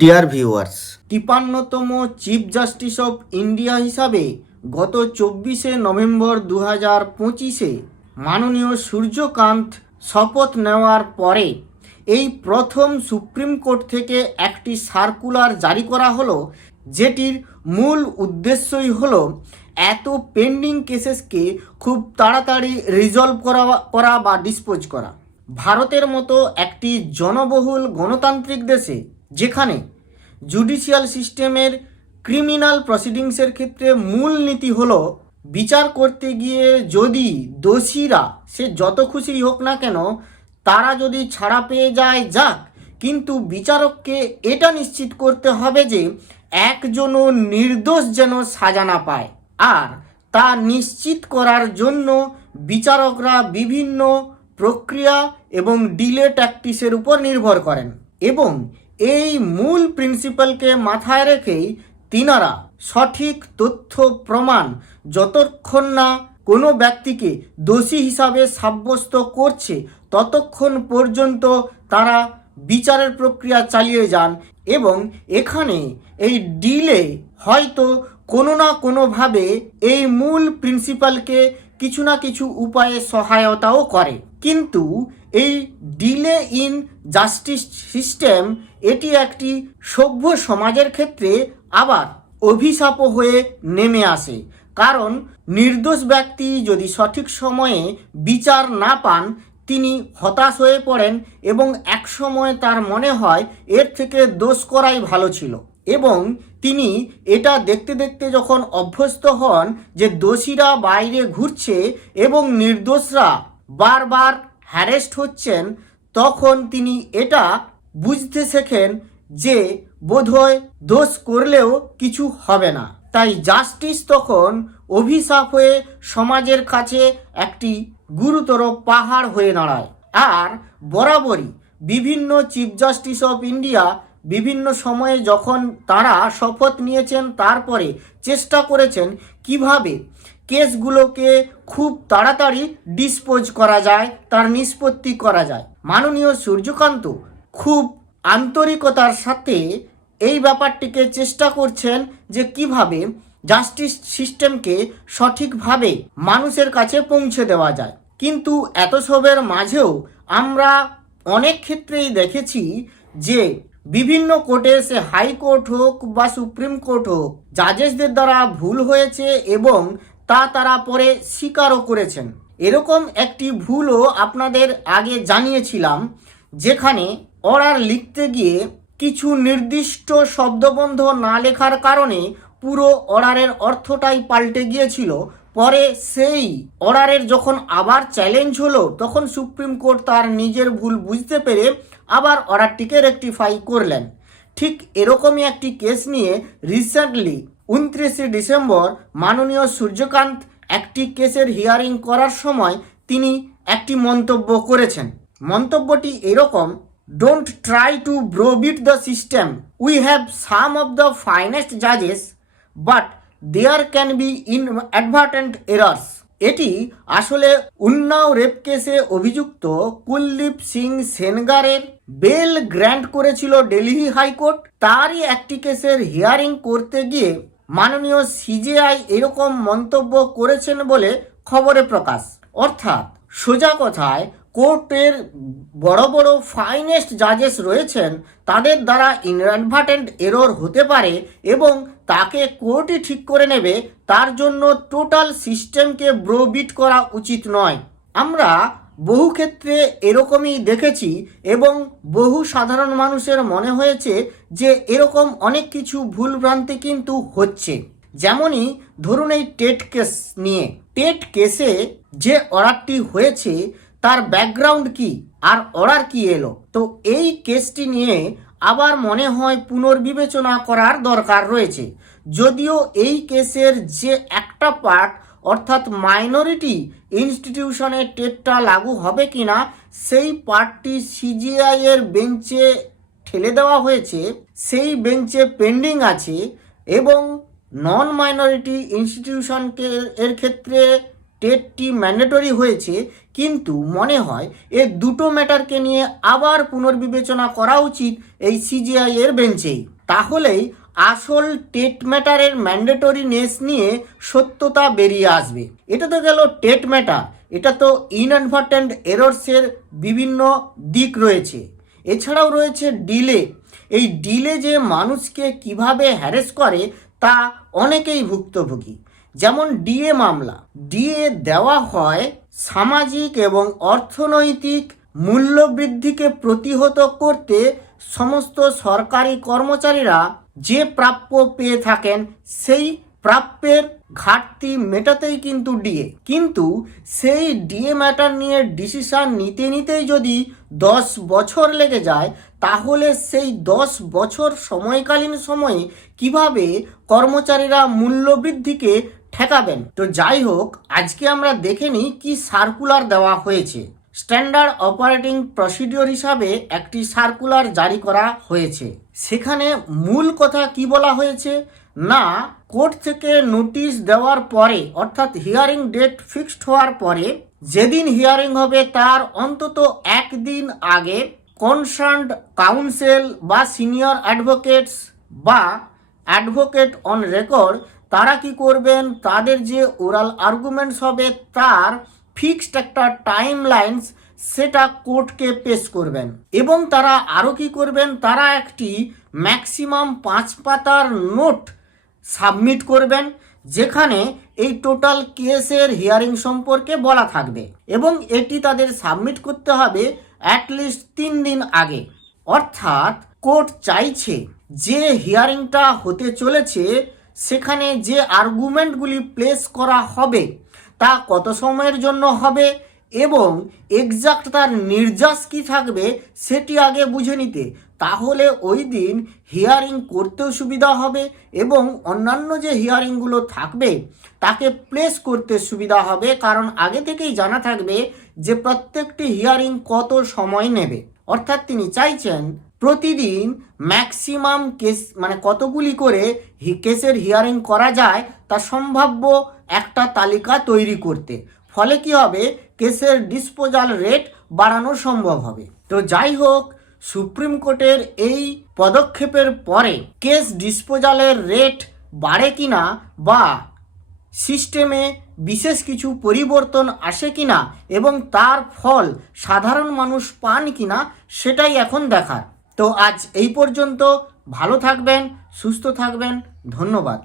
Deer viewers, 53তম chief justice of India হিসাবে গত 24শে নভেম্বর 2025 মাননীয় সূর্যকান্ত শপথ নেওয়ার পরে এই প্রথম সুপ্রিম কোর্ট থেকে একটি সার্কুলার জারি করা হলো, যেটির মূল উদ্দেশ্যই হলো এত পেন্ডিং কেসেসকে খুব তাড়াতাড়ি রিজলভ করা বা ডিসপোজ করা। ভারতের মতো একটি জনবহুল গণতান্ত্রিক দেশে যেখানে জুডিশিয়াল সিস্টেমের ক্রিমিনাল প্রসিডিংসের ক্ষেত্রে মূল নীতি হলো বিচার করতে গিয়ে যদি দোষীরা সে যত খুশি হোক না কেন তারা যদি ছাড়া পেয়ে যায় যাক, কিন্তু বিচারককে এটা নিশ্চিত করতে হবে যে একজনও নির্দোষ যেন সাজা না পায়। আর তা নিশ্চিত করার জন্য বিচারকরা বিভিন্ন প্রক্রিয়া এবং ডিলে ট্যাকটিসের উপর নির্ভর করেন এবং এই মূল প্রিন্সিপালকে মাথায় রেখেই তিনারা সঠিক তথ্য প্রমাণ যতক্ষণ না কোনো ব্যক্তিকে দোষী হিসাবে সাব্যস্ত করছে ততক্ষণ পর্যন্ত তারা বিচারের প্রক্রিয়া চালিয়ে যান। এবং এখানে এই ডিলে হয়তো কোনো না কোনোভাবে এই মূল প্রিন্সিপালকে কিছু না কিছু উপায়ে সহায়তাও করে, কিন্তু এই ডিলে ইন জাস্টিস সিস্টেম এটি একটি সভ্য সমাজের ক্ষেত্রে আবার অভিশাপও হয়ে নেমে আসে। কারণ নির্দোষ ব্যক্তি যদি সঠিক সময়ে বিচার না পান তিনি হতাশ হয়ে পড়েন এবং এক সময় তার মনে হয় এর থেকে দোষ করাই ভালো ছিল, এবং তিনি এটা দেখতে দেখতে যখন অভ্যস্ত হন যে দোষীরা বাইরে ঘুরছে এবং নির্দোষরা বারবার হ্যারেস্ট হচ্ছেন, তখন তিনি এটা বুঝতে শেখেন যে বোধহয় দোষ করলেও কিছু হবে না। তাই জাস্টিস তখন অভিশাপ হয়ে সমাজের কাছে একটি গুরুতর পাহাড় হয়ে দাঁড়ায়। আর বরাবরই বিভিন্ন চিফ জাস্টিস অফ ইন্ডিয়া বিভিন্ন সময়ে যখন তারা শপথ নিয়েছেন তারপরে চেষ্টা করেছেন কিভাবে কেসগুলোকে খুব তাড়াতাড়ি ডিসপোজ করা যায়, তার নিষ্পত্তি করা যায়। মাননীয় সূর্যকান্ত খুব আন্তরিকতার সাথে এই ব্যাপারটিকে চেষ্টা করছেন যে কিভাবে জাস্টিস সিস্টেমকে সঠিকভাবে মানুষের কাছে পৌঁছে দেওয়া যায়। কিন্তু এত সবের মাঝেও আমরা অনেক ক্ষেত্রেই দেখেছি যে বিভিন্ন কোর্টে, সে হাইকোর্ট হোক বা সুপ্রিম কোর্ট হোক, জাজেসদের দ্বারা ভুল হয়েছে এবং তারা পরে স্বীকারও করেছেন। এরকম একটি ভুলও আপনাদের আগে জানিয়েছিলাম, যেখানে অর্ডার লিখতে গিয়ে কিছু নির্দিষ্ট শব্দবন্ধ না লেখার কারণে পুরো অর্ডারের অর্থটাই পাল্টে গিয়েছিল। পরে সেই অর্ডারের যখন আবার চ্যালেঞ্জ হলো তখন সুপ্রিম কোর্ট তার নিজের ভুল বুঝতে পেরে আবার অর্ডারটিকে রেকটিফাই করলেন। ঠিক এরকমই একটি কেস নিয়ে রিসেন্টলি 29শে ডিসেম্বর মাননীয় সূর্যকান্ত একটি কেসের হিয়ারিং করার সময় তিনি একটি মন্তব্য করেছেন। মন্তব্যটি এরকম: don't try to browbeat the system, we have some of the finest জাজেস but there can be inadvertent errors. এটি আসলে উন্নাও রেপ কেসে অভিযুক্ত কুলদীপ সিং সেনগারের বেল গ্র্যান্ট করেছিল দিল্লি হাইকোর্ট। তারই একটি কেসের হিয়ারিং করতে গিয়ে মাননীয় সিজেআই এরকম মন্তব্য করেছেন বলে খবরে প্রকাশ। অর্থাৎ সোজা কথায় কোর্টের বড় বড় ফাইনেস্ট জাজেস রয়েছেন, তাদের দ্বারা ইনঅ্যাডভার্টেন্ট এরর হতে পারে এবং তাকে কোর্টই ঠিক করে নেবে, তার জন্য টোটাল সিস্টেমকে ব্রোবিট করা উচিত নয়। আমরা বহু ক্ষেত্রে এরকমই দেখেছি এবং বহু সাধারণ মানুষের মনে হয়েছে যে এরকম অনেক কিছু ভুলভ্রান্তি কিন্তু হচ্ছে। যেমনই ধরুন এই টেট কেস নিয়ে, টেট কেসে যে অর্ডারটি হয়েছে তার ব্যাকগ্রাউন্ড কি আর অর্ডার কি এলো, তো এই কেসটি নিয়ে আবার মনে হয় পুনর্বিবেচনা করার দরকার রয়েছে। যদিও এই কেসের যে একটা পার্ট অর্থাৎ মাইনরিটি ইনস্টিটিউশনে টেটটা লাগু হবে কিনা সেই পার্টটি সিজিআই এর বেঞ্চে ঠেলে দেওয়া হয়েছে, সেই বেঞ্চে পেন্ডিং আছে এবং নন মাইনরিটি ইনস্টিটিউশনকে এর ক্ষেত্রে টেটটি ম্যান্ডেটরি হয়েছে, কিন্তু মনে হয় এ দুটো ম্যাটারকে নিয়ে আবার পুনর্বিবেচনা করা উচিত এই সিজিআই এর বেঞ্চেই। তাহলেই আসল টেট ম্যাটারের ম্যান্ডেটরিনেস নিয়ে সত্যতা বেরিয়ে আসবে। এটা তো গেল টেট ম্যাটার, এটা তো ইনঅ্যাডভার্টেন্ট এরর্সের বিভিন্ন দিক রয়েছে। এছাড়াও রয়েছে ডিলে। এই ডিলে যে মানুষকে কিভাবে হ্যারেস করে তা অনেকেই ভুক্তভোগী। যেমন ডিএ মামলা, ডিএ দেওয়া হয় সামাজিক এবং অর্থনৈতিক মূল্যবৃদ্ধিকে প্রতিহত করতে সমস্ত সরকারি কর্মচারীরা যে প্রাপ্য পেয়ে থাকেন সেই প্রাপ্যের ঘাটতি মেটাতেই কিন্তু ডিএ। কিন্তু সেই ডিএ ম্যাটার নিয়ে ডিসিশন নিতেই যদি 10 বছর লেগে যায়, তাহলে সেই 10 বছর সময়কালীন সময়ে কিভাবে কর্মচারীরা মূল্যবৃদ্ধিকে ঠেকাবেন? তো যাই হোক, আজকে আমরা দেখে নিই কি সার্কুলার দেওয়া হয়েছে। স্ট্যান্ডার্ড অপারেটিং প্রসিডিওর হিসাবে একটি সার্কুলার জারি করা হয়েছে। সেখানে মূল কথা কি বলা হয়েছে না, কোর্ট থেকে নোটিশ দেওয়ার পরে, অর্থাৎ হিয়ারিং ডেট ফিক্সড হওয়ার পরে, যেদিন হিয়ারিং হবে তার অন্তত একদিন আগে কনসার্নড কাউন্সিল বা সিনিয়র অ্যাডভোকেটস বা অ্যাডভোকেট অন রেকর্ড তারা কি করবেন, তাদের যে ওরাল আর্গুমেন্টস হবে তার ফিক্সড একটা টাইম লাইন্স সেটা কোর্টকে পেশ করবেন। এবং তারা আরও কি করবেন, তারা একটি ম্যাক্সিমাম 5 পাতার নোট সাবমিট করবেন, যেখানে এই টোটাল কেসের হিয়ারিং সম্পর্কে বলা থাকবে। এবং এটি তাদের সাবমিট করতে হবে অ্যাটলিস্ট 3 দিন আগে। অর্থাৎ কোর্ট চাইছে যে হিয়ারিংটা হতে চলেছে সেখানে যে আর্গুমেন্টগুলি প্লেস করা হবে তা কত সময়ের জন্য হবে এবং এক্সাক্ট তার নির্যাস কী থাকবে সেটি আগে বুঝে নিতে। তাহলে ওই দিন হিয়ারিং করতেও সুবিধা হবে এবং অন্যান্য যে হিয়ারিংগুলো থাকবে তাকে প্লেস করতে সুবিধা হবে, কারণ আগে থেকেই জানা থাকবে যে প্রত্যেকটি হিয়ারিং কত সময় নেবে। অর্থাৎ তিনি চাইছেন প্রতিদিন ম্যাক্সিমাম কেস মানে কতগুলি করে কেসের হিয়ারিং করা যায় তা সম্ভাব্য একটা তালিকা তৈরি করতে। ফলে কি হবে, কেসের ডিসপোজাল রেট বাড়ানো সম্ভব হবে। তো যাই হোক, সুপ্রিম কোর্টের এই পদক্ষেপের পরে কেস ডিসপোজালের রেট বাড়ে কিনা বা সিস্টেমে বিশেষ কিছু পরিবর্তন আসে কিনা এবং তার ফল সাধারণ মানুষ পান কিনা সেটাই এখন দেখার। তো আজ এই পর্যন্ত। ভালো থাকবেন, সুস্থ থাকবেন, ধন্যবাদ।